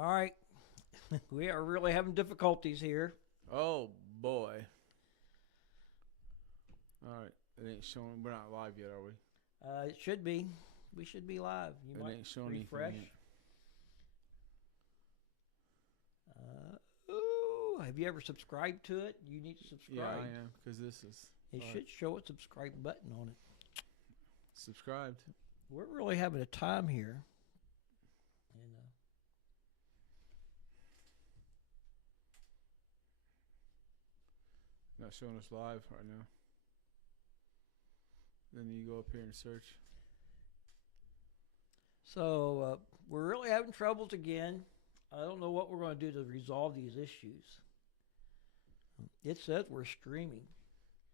All right. We are really having difficulties here. Oh boy. All right. It ain't showing. We're not live yet, are we? It should be. We should be live. You It might ain't showing refresh. anything Ooh, have you ever subscribed to it? You need to yet. subscribe. Yeah, I am because this is It should show a subscribe button on it. subscribed. We're really having a time here. And Not showing us live right now. Then you go up here and search. so we're really having troubles again. I don't know what we're going to do to resolve these issues. It says we're streaming.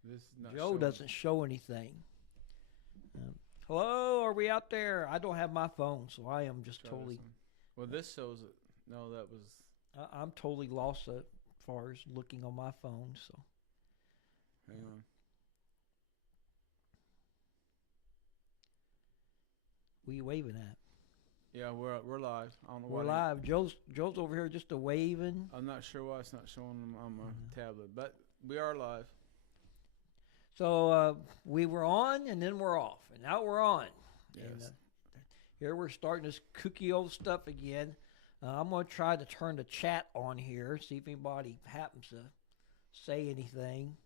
This is not Joe showing. doesn't show anything. Hello, are we out there? I don't have my phone, so I am just Try totally. this one. Well, this shows it. No, that was. I'm totally lost as far as looking on my phone. So Hang on. what are you waving at? Yeah, we're live. I don't know We're why. live. Joe's over here just a waving. I'm not sure why it's not showing them on my tablet, but we are live. So we were on, and then we're off, and now we're on. Yes. And here we're starting this kooky old stuff again. I'm going to try to turn the chat on here, see if anybody happens to say anything.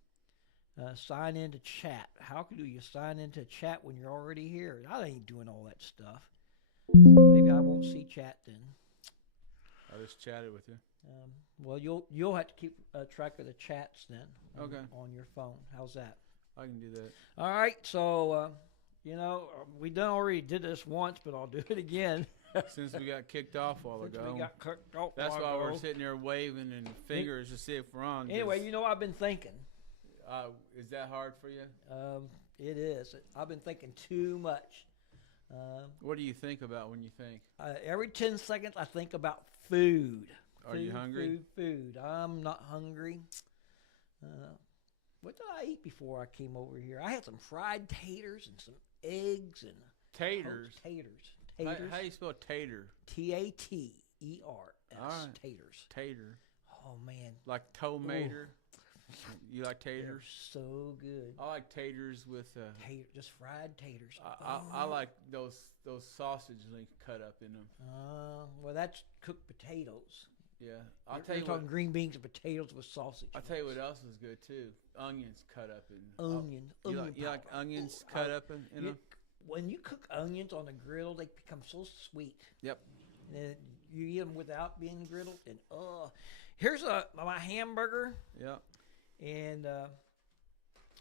Sign into chat. How do you sign into chat when you're already here? I ain't doing all that stuff. Maybe I won't see chat then. I just chatted with you. Well, you'll have to keep track of the chats then. Okay. On your phone. How's that? I can do that. All right. So we already did this once, but I'll do it again. Since we got kicked off a while Since ago. we got kicked off That's while why we're ago. sitting there waving and fingers to see if we're on. Anyway, I've been thinking. Is that hard for you? It is. I've been thinking too much. What do you think about when you think? Every 10 seconds, I think about food. Are you hungry? Food. I'm not hungry. What did I eat before I came over here? I had some fried taters and some eggs and Taters. Taters. How do you spell tater? Taters. All right. Taters. Tater. Oh man, Like tomater. You like they're taters? so good. I like taters with. Just fried taters. I like those sausage links cut up in them. Well, that's cooked potatoes. Yeah, You're talking green beans and potatoes with sausage. I'll tell you what else is good too. Onions cut up in. Onion. You like onions cut up in them? When you cook onions on the griddle, they become so sweet. Yep. And then you eat them without being griddled, and here's my hamburger, Yep. and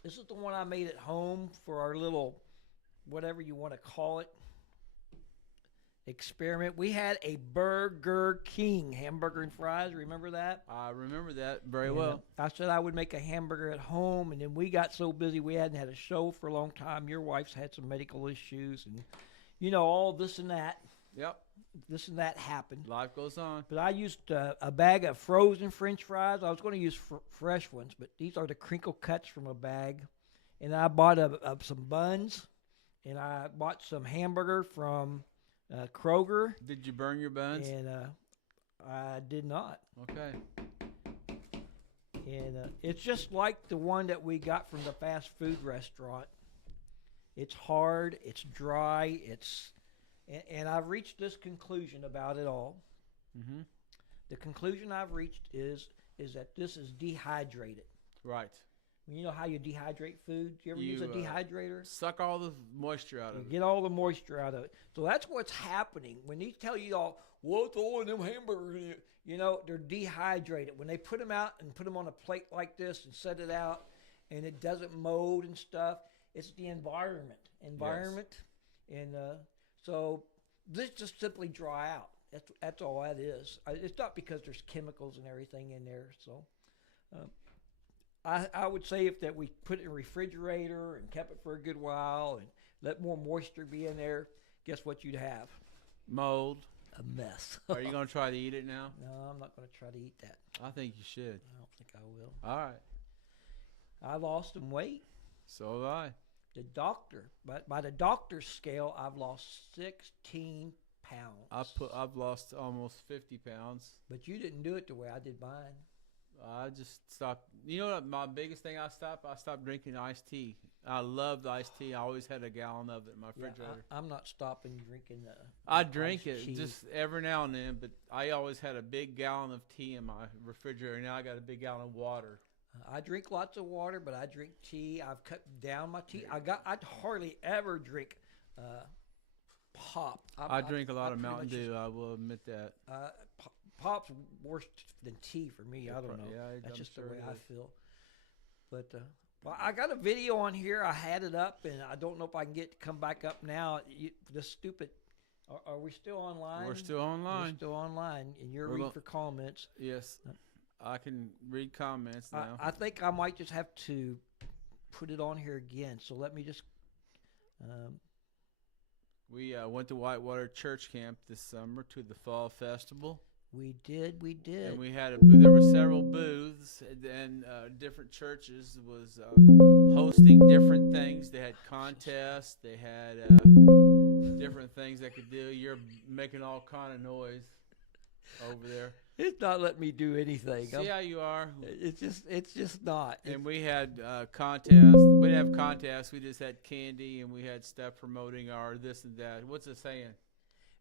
this is the one I made at home for our little, whatever you want to call it, experiment. We had a Burger King hamburger and fries. Remember that? I remember that very well. I said I would make a hamburger at home, and then we got so busy we hadn't had a show for a long time. Your wife's had some medical issues, and all this and that. Yep. This and that happened. Life goes on. But I used a bag of frozen French fries. I was going to use fresh ones, but these are the crinkle cuts from a bag. And I bought some buns, and I bought some hamburger from Kroger. Did you burn your buns? And I did not. Okay. And it's just like the one that we got from the fast food restaurant. It's hard. It's dry. And I've reached this conclusion about it all. Mm-hmm. The conclusion I've reached is that this is dehydrated. Right. You know how you dehydrate food? Do you ever use a dehydrator? Suck all the moisture out of it. Get all the moisture out of it. So that's what's happening. When they tell you all, what's all in them hamburgers? They're dehydrated. When they put them out and put them on a plate like this and set it out, and it doesn't mold and stuff, it's the environment. Yes. And so this just simply dry out. That's all that is. It's not because there's chemicals and everything in there. So I would say that we put it in a refrigerator and kept it for a good while and let more moisture be in there, guess what you'd have? Mold. A mess. Are you going to try to eat it now? No, I'm not going to try to eat that. I think you should. I don't think I will. All right. I lost some weight. So have I. The doctor, but by the doctor's scale, I've lost 16 pounds. I've lost almost 50 pounds. But you didn't do it the way I did mine. I just stopped. You know what? My biggest thing I stopped drinking iced tea. I loved iced tea. I always had a gallon of it in my refrigerator. I'm not stopping drinking. I drink it tea. just every now and then, but I always had a big gallon of tea in my refrigerator. Now I got a big gallon of water. I drink lots of water, but I drink tea. I've cut down my tea. I hardly ever drink pop. I drink a lot of Mountain Dew. I will admit that. Pop's worse than tea for me. I don't know. Yeah, That's I'm just sure the way it I is. feel. But well, I got a video on here. I had it up, and I don't know if I can get it to come back up now. The stupid. Are we still online? We're still online. We're still online, and you're reading for comments. Yes, I can read comments now. I think I might just have to put it on here again. So let me just. We went to Whitewater Church Camp this summer to the Fall Festival. We did. And we had there were several booths, and different churches was hosting different things. They had contests. They had different things they could do. You're making all kind of noise over there. It's not letting me do anything. See how you are. It's just not. And we had contests. We didn't have contests. We just had candy, and we had stuff promoting our this and that. What's it saying?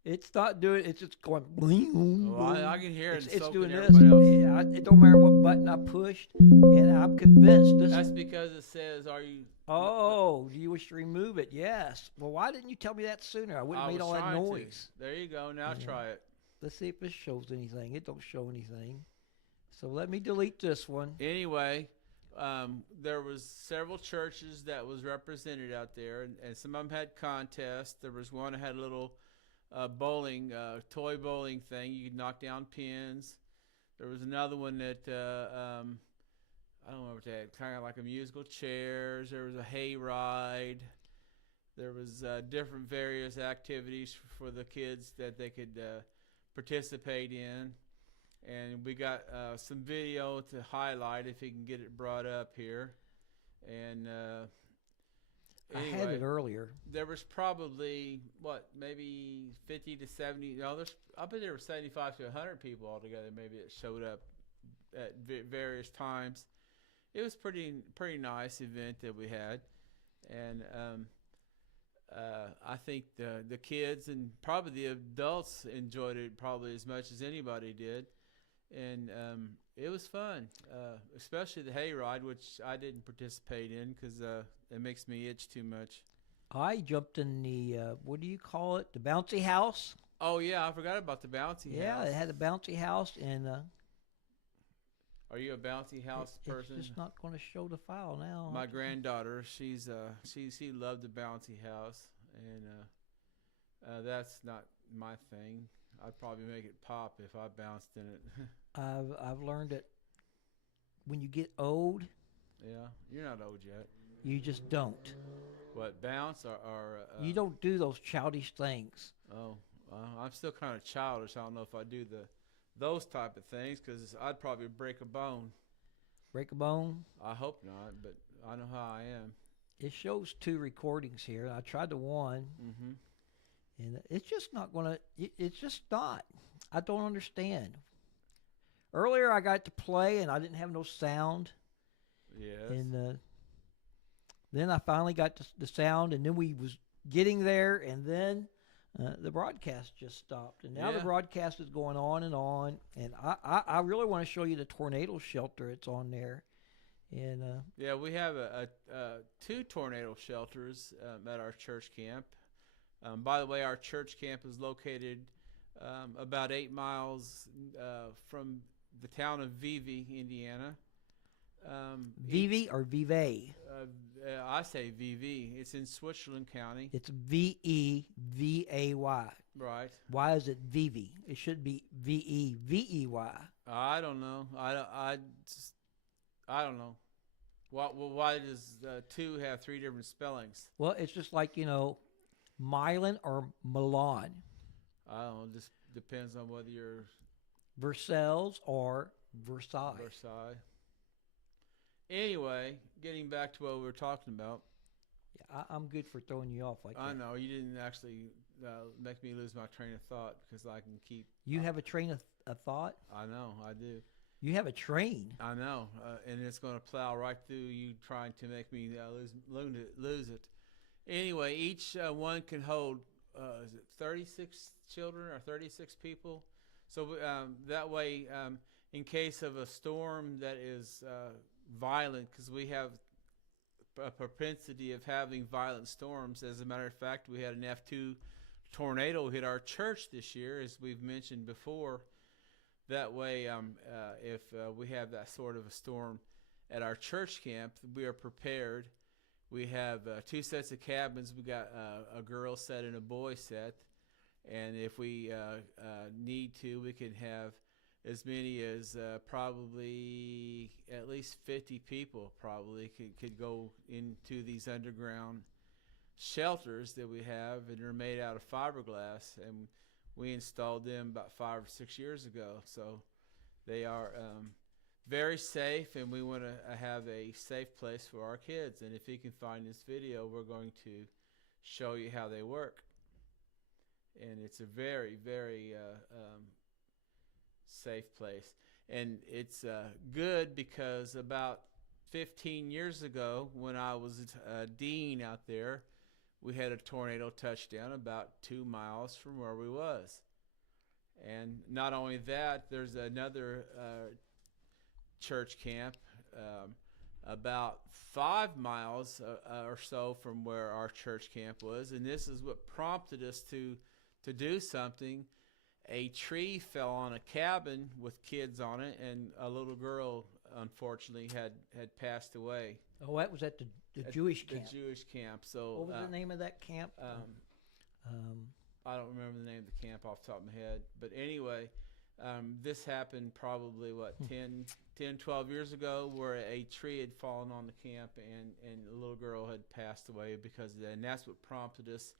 It's not doing. It's just going. Bling, well, I can hear it. It's doing this. Else. It don't matter what button I pushed, and I'm convinced this. That's because it says, "Are you?" Oh, do you wish to remove it? Yes. Well, why didn't you tell me that sooner? I wouldn't have made all that noise. There you go. Now try it. Let's see if this shows anything. It don't show anything. So let me delete this one. Anyway, there was several churches that was represented out there, and some of them had contests. There was one that had a little bowling, toy bowling thing. You could knock down pins. There was another one that I don't know what they had, kind of like a musical chairs. There was a hay ride. There was different various activities for the kids that they could participate in. And we got some video to highlight if you can get it brought up here. And anyway, I had it earlier. There was probably maybe 50 to 70. No, I bet there were 75 to 100 people altogether. Maybe that showed up at various times. It was pretty nice event that we had, and I think the kids and probably the adults enjoyed it probably as much as anybody did. And it was fun, especially the hayride, which I didn't participate in because it makes me itch too much. I jumped in the, what do you call it, the bouncy house? Oh, yeah, I forgot about the bouncy house. Yeah, it had a bouncy house. And are you a bouncy house person? It's just not going to show the file now. My granddaughter, she loved the bouncy house, and that's not my thing. I'd probably make it pop if I bounced in it. I've learned that when you get old, yeah, you're not old yet. You just don't. What, bounce or you don't do those childish things. Oh, I'm still kind of childish. I don't know if I do those type of things because I'd probably break a bone. Break a bone? I hope not, but I know how I am. It shows 2 recordings here. I tried the one. Mm-hmm. And it's just not going to, it's just not. I don't understand. Earlier I got to play and I didn't have no sound. Yes. And then I finally got the sound, and then we was getting there, and then the broadcast just stopped. And now the broadcast is going on. And I really want to show you the tornado shelter. It's on there. And yeah, we have 2 tornado shelters at our church camp. By the way, our church camp is located about 8 miles from the town of Vevey, Indiana. Vevey or Vevey? I say Vevey. It's in Switzerland County. It's Vevay. Right. Why is it Vevey? It should be Vevey. I don't know. I don't know. Why does 2 have 3 different spellings? Well, it's just like, Milan or Milan. I don't know. It just depends on whether you're Versailles or Versailles. Anyway, getting back to what we were talking about. Yeah, I'm good for throwing you off like that. I know you didn't actually make me lose my train of thought because I can keep. You have a train of thought? I know, I do. You have a train? I know, and it's going to plow right through you, trying to make me lose it. Anyway, each one can hold is it 36 children or 36 people? So that way, in case of a storm that is violent, because we have a propensity of having violent storms. As a matter of fact, we had an F2 tornado hit our church this year, as we've mentioned before. That way, if we have that sort of a storm at our church camp, we are prepared. We have 2 sets of cabins. We got a girl set and a boy set. And if we need to, we can have as many as probably at least 50 people probably could go into these underground shelters that we have, and they're made out of fiberglass, and we installed them about 5 or 6 years ago. So they are very safe, and we want to have a safe place for our kids. And if you can find this video, we're going to show you how they work. And it's a very, very safe place. And it's good because about 15 years ago, when I was a dean out there, we had a tornado touchdown about 2 miles from where we was. And not only that, there's another church camp about 5 miles or so from where our church camp was. And this is what prompted us to do something. A tree fell on a cabin with kids on it, and a little girl, unfortunately, had passed away. Oh, that was at the Jewish camp. The Jewish camp. So what was the name of that camp? I don't remember the name of the camp off the top of my head. But anyway, this happened probably, 10, 12 years ago, where a tree had fallen on the camp, and a little girl had passed away because of that. And that's what prompted us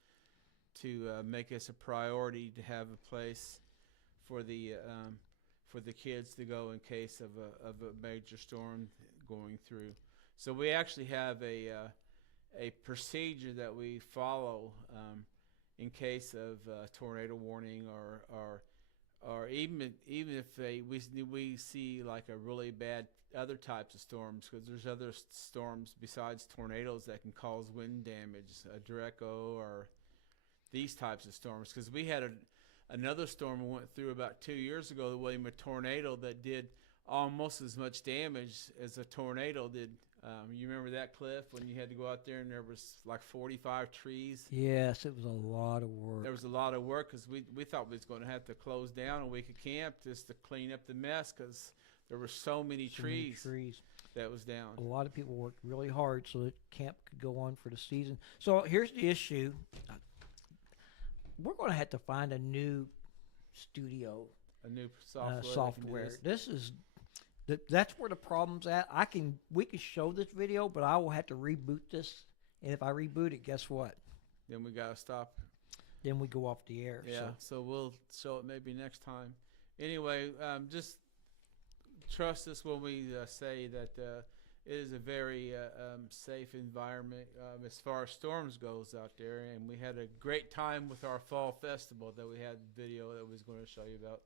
to make us a priority to have a place for the kids to go in case of a major storm going through. So we actually have a procedure that we follow in case of tornado warning, or even if we see like a really bad other types of storms, because there's other storms besides tornadoes that can cause wind damage, a derecho or these types of storms. Because we had another storm we went through about 2 years ago, the William, a tornado that did almost as much damage as a tornado did. You remember that, Cliff, when you had to go out there and there was like 45 trees? Yes, it was a lot of work. There was a lot of work because we thought we was going to have to close down a week of camp just to clean up the mess, because there were so many trees that was down. A lot of people worked really hard so that camp could go on for the season. So here's the issue. We're going to have to find a new studio. A new software. That's where the problem's at. We can show this video, but I will have to reboot this. And if I reboot it, guess what? Then we got to stop. Then we go off the air. Yeah, so we'll show it maybe next time. Anyway, just trust us when we say that it is a very safe environment as far as storms goes out there. And we had a great time with our fall festival that we had video that we was going to show you about.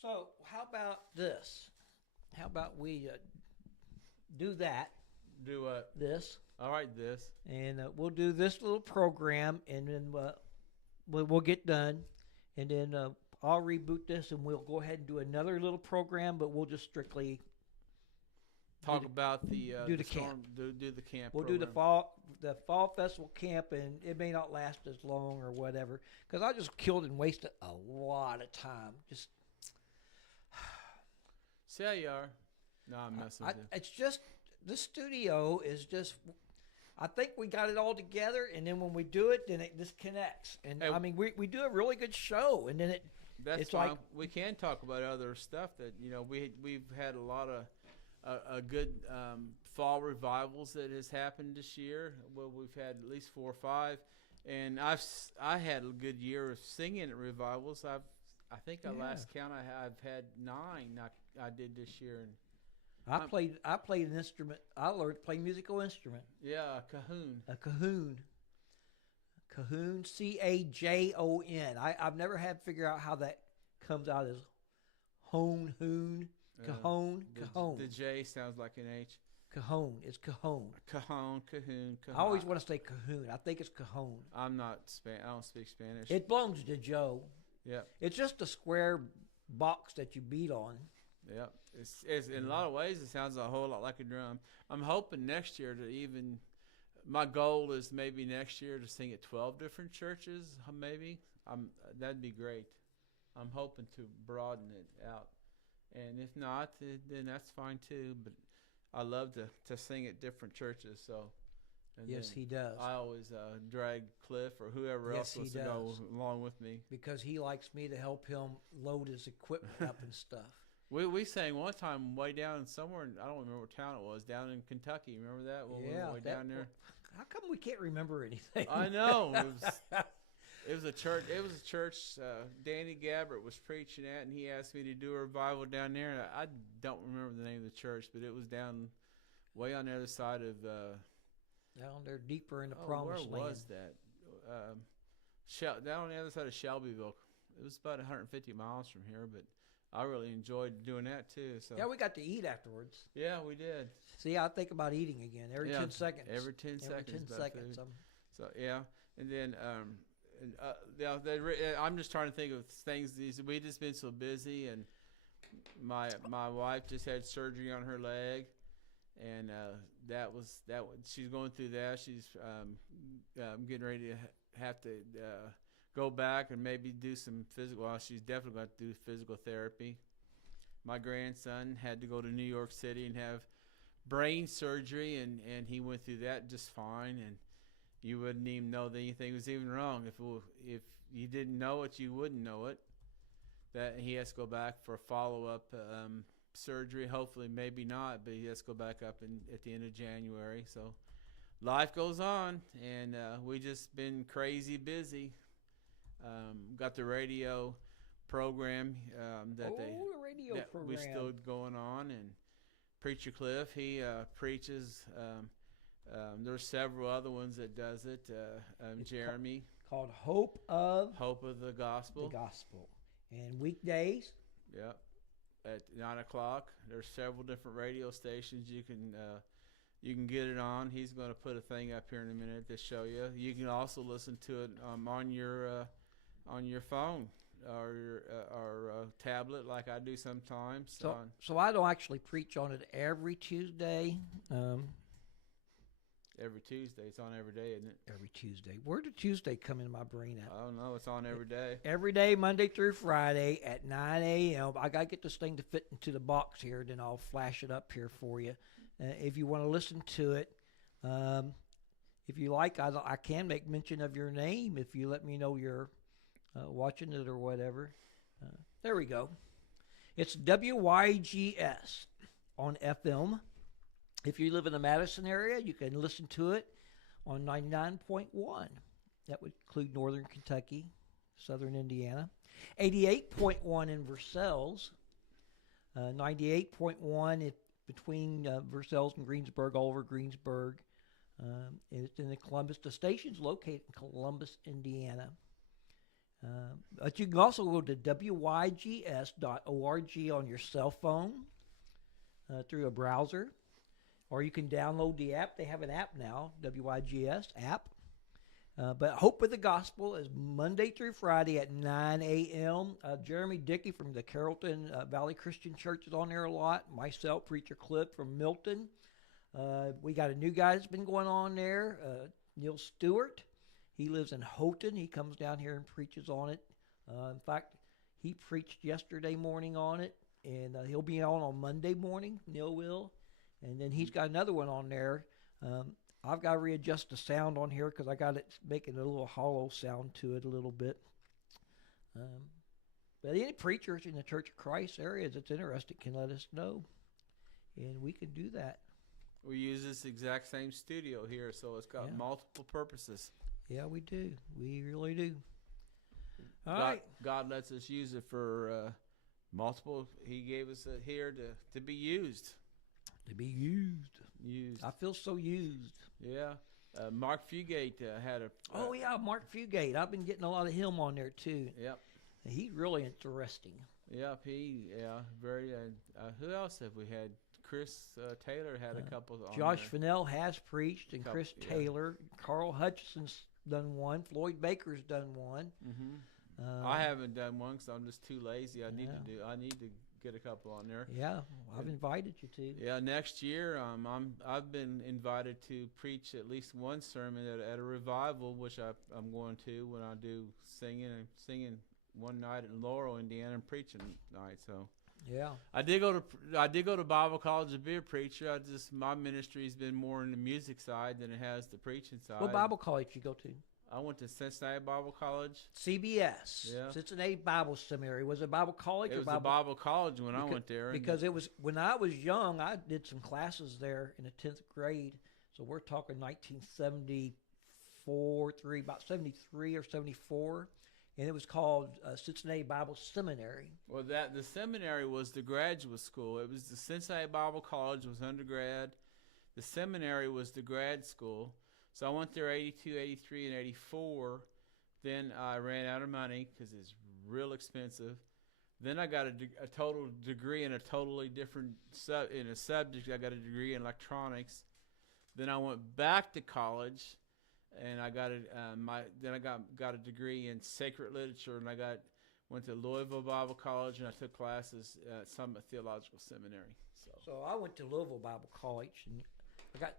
So how about this? How about we do that? Do what? This. All right, this. And we'll do this little program, and then we'll get done. And then I'll reboot this, and we'll go ahead and do another little program, but we'll just strictly talk about the camp. Do the camp. We'll program. do the fall festival camp, and it may not last as long or whatever, because I just killed and wasted a lot of time. Just see how you are. No, I'm messing with you. It's just this studio is just. I think we got it all together, and then when we do it, then it disconnects. And hey, I mean, we do a really good show, and then it's fine. Like we can talk about other stuff that we've had a lot of a good fall revivals that has happened this year. Well, we've had at least 4 or 5, and I had a good year of singing at revivals. I think at last count I've had 9 I did this year. And I played an instrument. I learned to play a musical instrument. Yeah, a cajon. A cajon. Cajon, Cajon. I've never had to figure out how that comes out as hoon, cajon, cajon. The J sounds like an H. Cajon. It's cajon. Cajon, cajon. I always want to say cajon. I think it's cajon. I don't speak Spanish. It belongs to Joe. Yeah. It's just a square box that you beat on. Yeah. It's in a lot of ways, it sounds a whole lot like a drum. I'm hoping next year to even. My goal is maybe next year to sing at 12 different churches. Maybe that'd be great. I'm hoping to broaden it out, and if not, then that's fine too. But I love to sing at different churches. So, yes, he does. I always drag Cliff or whoever else wants to go along with me because he likes me to help him load his equipment up and stuff. We sang one time way down somewhere. I don't remember what town it was. Down in Kentucky. Remember that? When we were way down there. How come we can't remember anything? I know. It was a church. Danny Gabbert was preaching at, and he asked me to do a revival down there. And I don't remember the name of the church, but it was down way on the other side of. Down there, deeper in the promised land. Where was that? Down on the other side of Shelbyville. It was about 150 miles from here, but I really enjoyed doing that too. So yeah, we got to eat afterwards. Yeah, we did. See, I think about eating again every 10 seconds. Every 10 seconds. So yeah, and then I'm just trying to think of things. We've just been so busy, and my wife just had surgery on her leg, and that was she's going through that. She's getting ready to have to go back and maybe do some physical. Well, she's definitely going to do physical therapy. My grandson had to go to New York City and have brain surgery, and he went through that just fine. And you wouldn't even know that anything was even wrong. If you didn't know it, you wouldn't know it. That he has to go back for a follow-up surgery. Hopefully, maybe not, but he has to go back up at the end of January. So life goes on, and we just been crazy busy. Got the radio program the radio program we still going on, and Preacher Cliff, he preaches. There's several other ones that does it. Jeremy called Hope of the Gospel. The Gospel, and weekdays. Yep, at 9:00. There's several different radio stations you can get it on. He's going to put a thing up here in a minute to show you. You can also listen to it on your phone or your tablet, like I do sometimes. So I don't actually preach on it every Tuesday. Every Tuesday, it's on every day, isn't it? Every Tuesday. Where did Tuesday come into my brain at? I don't know. It's on every day. Every day, Monday through Friday at 9 a.m. I got to get this thing to fit into the box here, then I'll flash it up here for you. If you want to listen to it, if you like, I can make mention of your name if you let me know you're watching it or whatever. There we go. It's WYGS on FM. If you live in the Madison area, you can listen to it on 99.1. That would include northern Kentucky, southern Indiana. 88.1 in Versailles. 98.1 between Versailles and Greensburg, all over Greensburg. It's in the station's located in Columbus, Indiana. But you can also go to wygs.org on your cell phone through a browser. Or you can download the app. They have an app now, WYGS app. But Hope of the Gospel is Monday through Friday at 9 a.m. Jeremy Dickey from the Carrollton Valley Christian Church is on there a lot. Myself, Preacher Cliff from Milton. We got a new guy that's been going on there, Neil Stewart. He lives in Houghton. He comes down here and preaches on it. In fact, he preached yesterday morning on it, and he'll be on Monday morning, Neil will. And then he's got another one on there. I've got to readjust the sound on here because I got it making a little hollow sound to it a little bit. But any preachers in the Church of Christ area that's interested can let us know, and we can do that. We use this exact same studio here, so it's got multiple purposes. Yeah, we do. We really do. God lets us use it for multiple. He gave us it here to be used. To be used. I feel so used. Yeah. Mark Fugate had a. Oh yeah, Mark Fugate. I've been getting a lot of him on there too. Yep. He's really interesting. Yep. Very. Who else have we had? Chris Taylor had a couple. On Josh there. Fennell has preached, and Chris Taylor. Carl Hutchison's done one. Floyd Baker's done one. Mm-hmm. I haven't done one because I'm just too lazy. I need to get a couple on there. Yeah, I've invited you to. Yeah, next year I've been invited to preach at least one sermon at a revival, which I'm going to when I do singing one night in Laurel, Indiana, and preaching night. So yeah, I did go to Bible college to be a preacher. My ministry's been more in the music side than it has the preaching side. What Bible college you go to? I went to Cincinnati Bible College. CBS, yeah. Cincinnati Bible Seminary. Was it Bible college? It was Bible? a Bible college when I went there. Because it was when I was young. I did some classes there in the 10th grade. So we're talking 1974, about 73 or 74, and it was called Cincinnati Bible Seminary. Well, the seminary was the graduate school. It was the Cincinnati Bible College was undergrad. The seminary was the grad school. So I went there 82, 83, and 84. Then I ran out of money because it's real expensive. Then I got a total degree in a totally different subject. I got a degree in electronics. Then I went back to college, and I got got a degree in sacred literature, and went to Louisville Bible College, and I took classes at Summit Theological Seminary. So I went to Louisville Bible College, and I got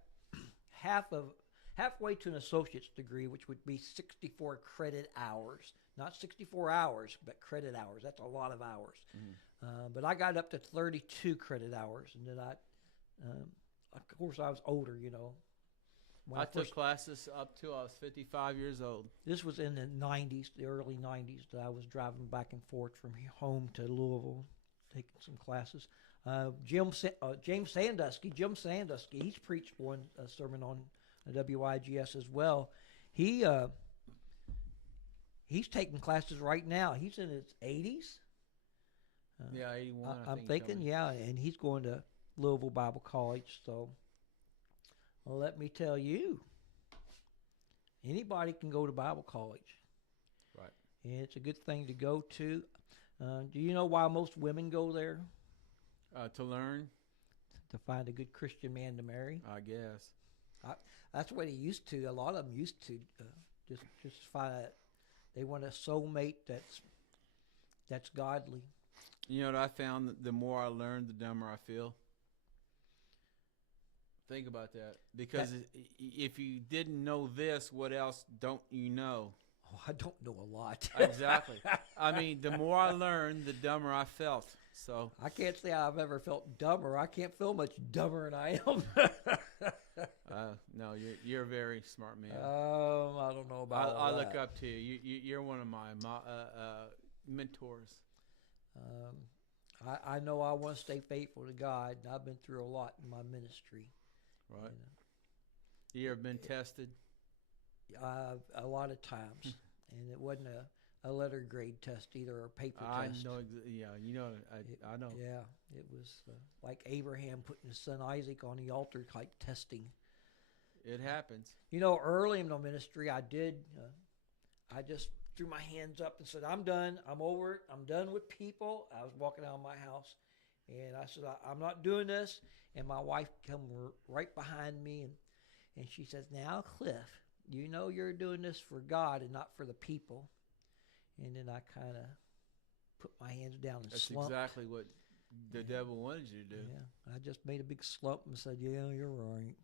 halfway to an associate's degree, which would be 64 credit hours. Not 64 hours, but credit hours. That's a lot of hours. Mm-hmm. But I got up to 32 credit hours, and then of course, I was older, you know. I took classes up till I was 55 years old. This was in the 90s, the early 90s, that I was driving back and forth from home to Louisville, taking some classes. James Sandusky, he's preached one sermon on WIGS as well. He's taking classes right now. He's in his 80s. 81. I'm thinking, and he's going to Louisville Bible College. So, well, let me tell you, anybody can go to Bible college. Right. And it's a good thing to go to. Do you know why most women go there? To learn. To find a good Christian man to marry. I guess. That's what he used to. A lot of them used to just find out they want a soulmate that's godly. You know what I found? The more I learn, the dumber I feel. Think about that. Because if you didn't know this, what else don't you know? Oh, I don't know a lot. Exactly. I mean, the more I learned, the dumber I felt. So I can't say I've ever felt dumber. I can't feel much dumber than I am. No, you're a very smart man. I don't know about I look up to you. You're one of my mentors. I know I want to stay faithful to God, and I've been through a lot in my ministry. Right. You ever been tested? A lot of times, and it wasn't a letter grade test either, or a paper test. I know. I know. Yeah, it was like Abraham putting his son Isaac on the altar, like testing. It happens. You know, early in the ministry, I just threw my hands up and said, I'm done. I'm over it. I'm done with people. I was walking out of my house, and I said, I'm not doing this. And my wife come right behind me, and she says, now, Cliff, you know you're doing this for God and not for the people. And then I kind of put my hands down and slumped. That's exactly what the devil wanted you to do. Yeah, I just made a big slump and said, yeah, you're right.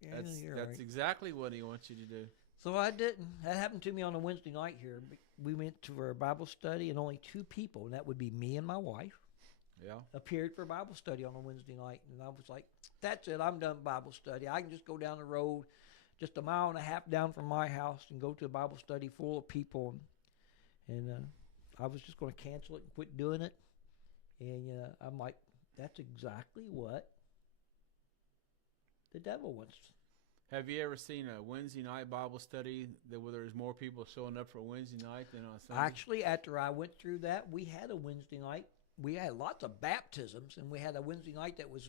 Yeah, that's exactly what he wants you to do. So I didn't. That happened to me on a Wednesday night here. We went to our Bible study, and only two people, and that would be me and my wife, appeared for Bible study on a Wednesday night. And I was like, that's it. I'm done Bible study. I can just go down the road just a mile and a half down from my house and go to a Bible study full of people. And I was just going to cancel it and quit doing it. And I'm like, that's exactly what the devil wants. Have you ever seen a Wednesday night Bible study where there's more people showing up for Wednesday night than on Sunday? Actually, after I went through that, we had a Wednesday night. We had lots of baptisms, and we had a Wednesday night that was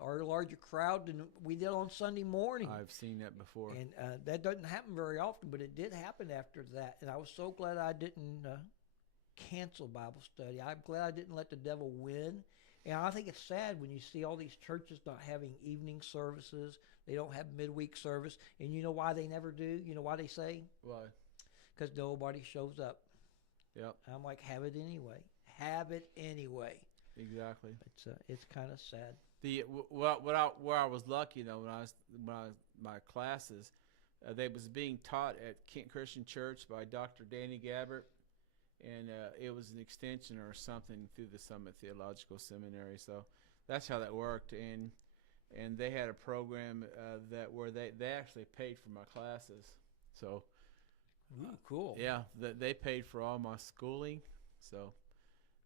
or a larger crowd than we did on Sunday morning. I've seen that before. And that doesn't happen very often, but it did happen after that. And I was so glad I didn't cancel Bible study. I'm glad I didn't let the devil win. And I think it's sad when you see all these churches not having evening services. They don't have midweek service. And you know why they never do? You know why they say? Why? Because nobody shows up. Yep. I'm like, have it anyway. Have it anyway. Exactly. It's kind of sad. Where I was lucky, when my classes, they was being taught at Kent Christian Church by Dr. Danny Gabbert, and it was an extension or something through the Summit Theological Seminary. So that's how that worked, and they had a program where they actually paid for my classes. So, ooh, cool. Yeah, they paid for all my schooling. So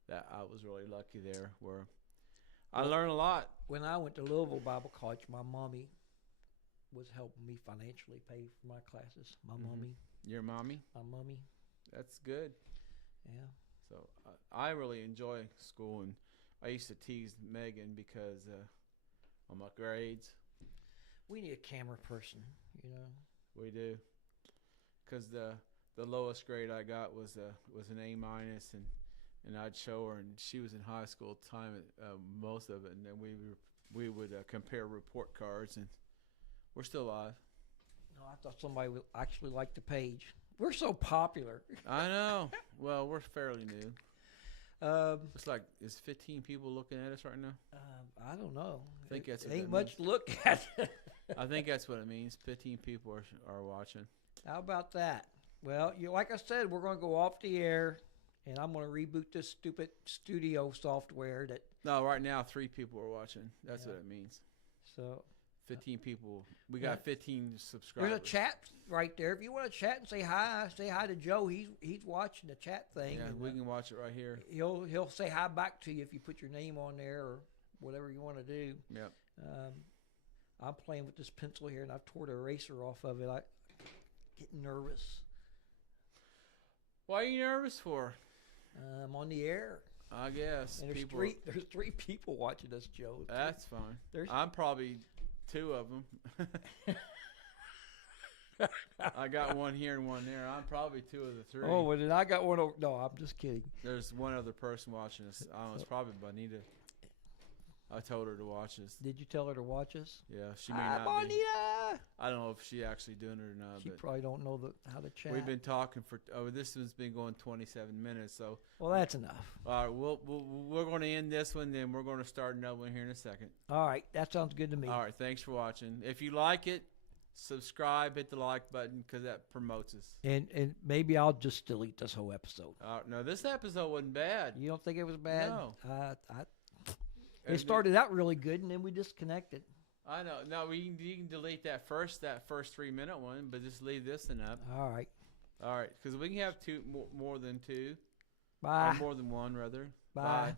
that I was really lucky there, where I learned a lot. When I went to Louisville Bible College, my mommy was helping me financially pay for my classes. My mommy. Your mommy? My mommy. That's good. Yeah. So I really enjoy school, and I used to tease Megan because on my grades. We need a camera person, We do, because the lowest grade I got was an A minus, and I'd show her, and she was in high school at the time, most of it, and then we would compare report cards, and we're still alive. No, I thought somebody would actually like the page. We're so popular. I know. Well, we're fairly new. It's like, is 15 people looking at us right now? I don't know. I think that's what ain't that much to look at. I think that's what it means. 15 people are watching. How about that? Well, like I said, we're going to go off the air, and I'm going to reboot this stupid studio software that. No, right now 3 people are watching. That's what it means. So 15 people. We got 15 subscribers. There's a chat right there. If you want to chat and say hi to Joe. He's watching the chat thing. Yeah, and, we can watch it right here. He'll say hi back to you if you put your name on there or whatever you want to do. Yep. I'm playing with this pencil here, and I've tore the eraser off of it. I get nervous. Why are you nervous for? I'm on the air. I guess. And there's 3 people watching us, Joe. That's fine. I'm probably 2 of them. I got one here and one there. I'm probably 2 of the 3. Oh, well, then I got one over. No, I'm just kidding. There's one other person watching us. I don't know, it's probably Bonita. I told her to watch us. Did you tell her to watch us? Yeah, she may Hi, not Bonita! be. I don't know if she actually doing it or not. She but probably don't know how to chat. we've been talking for. This one's been going 27 minutes. So. Well, that's enough. All right, we're going to end this one, then we're going to start another one here in a second. All right, that sounds good to me. All right, thanks for watching. If you like it, subscribe, hit the like button, because that promotes us. And maybe I'll just delete this whole episode. No, this episode wasn't bad. You don't think it was bad? No. It started out really good, and then we disconnected. I know. No, you can delete that first 3-minute one, but just leave this one up. All right. All right, because we can have more than 2. Bye. Or more than 1, rather. Bye.